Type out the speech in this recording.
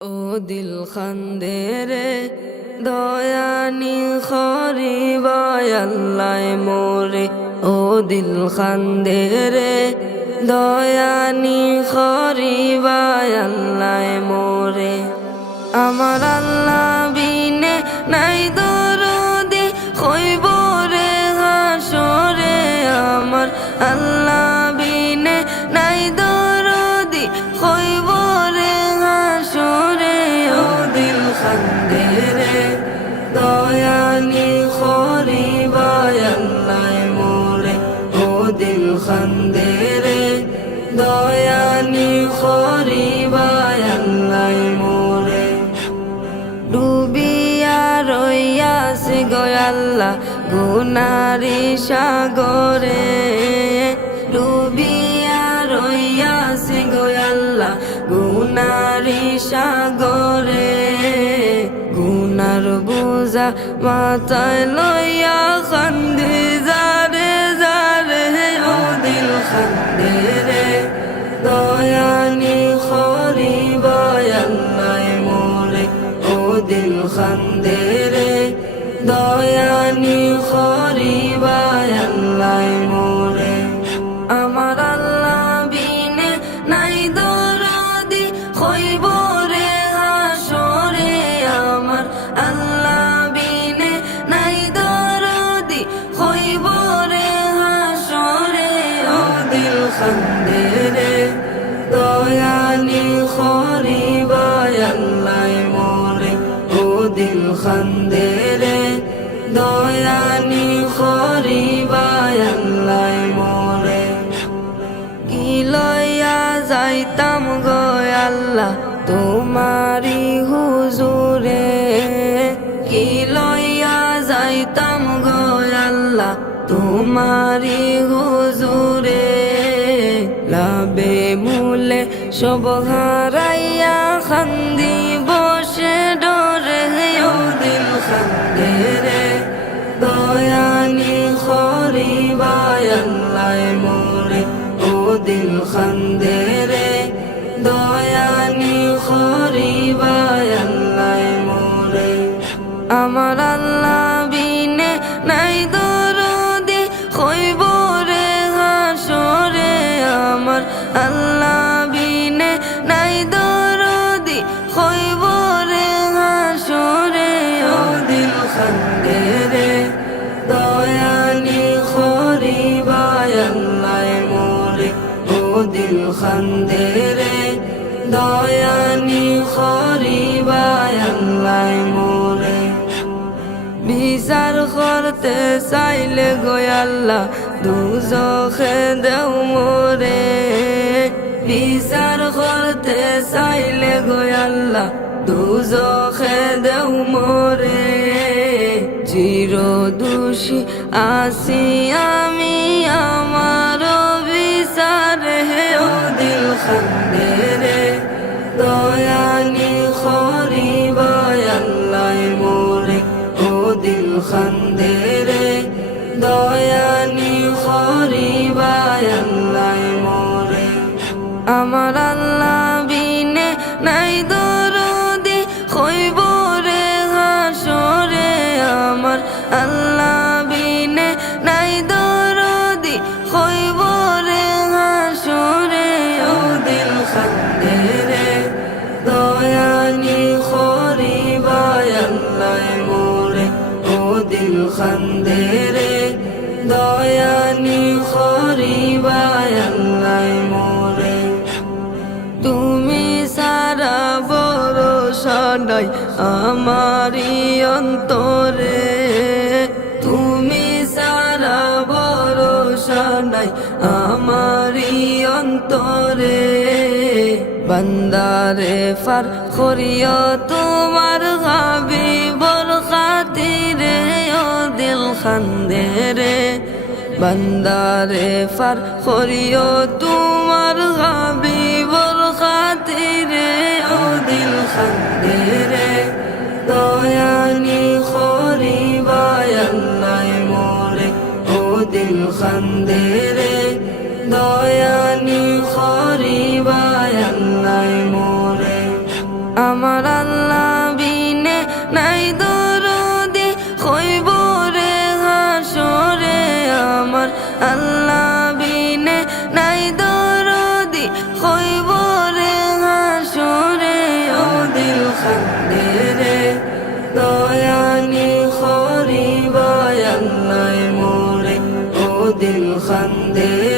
ও দিল খান্দে রে দয়ানি খরিবায় আল্লাহ মোরে। ও দিল খান্দে রে দয়ানি খরিবায় আল্লাহ মোরে। আমার আল্লাহ বিনে নাই দরদি হইব রে হাসরে। আমার আল্লাহ বিনে নাই দরদি হইব রে হাসরে। ও দিল খান্দে রে দয়ানি খরিবায় আল্লাহ মোরে। ও দিল খান্দে রে দয়ানি খরিবায় আল্লাহ মোরে। ডুবিয়া রইয়াছে গয়াল্লা গুনারি সাগরে। ডুবিয়া রইয়াছে গয়াল্লা গুনারি সাগরে। গুনার বোঝা মাথায় লইয়া খান্দি যারে যারে। ও দিল খান্দে রে দয়ানি খরিবায় আল্লাহ মোরে। ও দিল খান্দে রে দয়ানি খরিবায় আল্লাহ মোরে। আমার আল্লাহ বিনে নাই দরদি হইব রে হাসরে। আমার আল্লাহ বিনে নাই দরদি হইব রে হাসরে। ও দিল খান্দে রে দয়ানি খরিবায় আল্লাহ মোরে। ও দিল খান্দে রে দয়ানি খরিবায় আল্লাহ মোরে। কি লইয়া যাইতাম গো আল্লাহ তোমারি হুজুরে। কি লইয়া যাইতাম গো আল্লাহ তোমারি হুজুরে। লাভে মূলে সব হারাইয়া খান্দি বসে ডরে। ও দিল খান্দে রে দয়ানি খরিবায় আল্লাহ মোরে। ও দিল খান্দে রে দয়ানি খরিবায় আল্লাহ মোরে। আমার আল্লাহ বিনে নাই দরদি হইব রে হাসরে। আমার আল্লাহ বিনে নাই দরদি হইব রে হাসরে। ও দিল খান্দে রে দয়ানি খরিবায় আল্লাহ মোরে। ও দিল খান্দে রে দয়ানি খরিবায় আল্লাহ মোরে। বিচার করতে চাইলে গো আল্লাহ দুজখে দেও মোরে। বিচার করতে চাইলে গো আল্লাহ দুজখে দেও মোরে। চির দোষী আসি আমি আমার বিচারে। ও দিল খান্দে রে দয়ানি খরিবায় আল্লাহ মোরে। ও দিল খান্দে রে দয়ানি খরিবায় আল্লাহ মোরে। আমার আল্লাহ বিনে নাই দরদি হইব রে হাসরে। আমার আল্লাহ বিনে নাই দরদি হইব রে হাসরে। ও দিল খান্দে রে দয়ানি খরিবায় আল্লাহ মোরে। ও দিল খান্দে রে দয়ানি খরিবায় আল্লাহ মোরে। তুমি সারা ভরসা নাই আমারি অন্তরে। তুমি সারা ভরসা নাই আমারি অন্তরে। বান্দারে ফার করিও তোমার হাবিবর খাতিরে। ও দিল খান্দে রে বান্দারে ফার করিও তোমার হাবিবর খাতিরে। ও দিল খান্দে রে দয়ানি খরিবায় আল্লাহ মোরে। ও দিল খান্দে রে দয়ানি খরিবায় আল্লাহ মোরে। আমার আল্লাহ বিনে নাই দরদি হইব রে হাসরে আমার আল্লাহ বিনে নাই দরদি হইব রে হাসরে ও দিল খান্দে রে দয়ানি খরিবায় আল্লাহ মোরে ও দিল খান্দে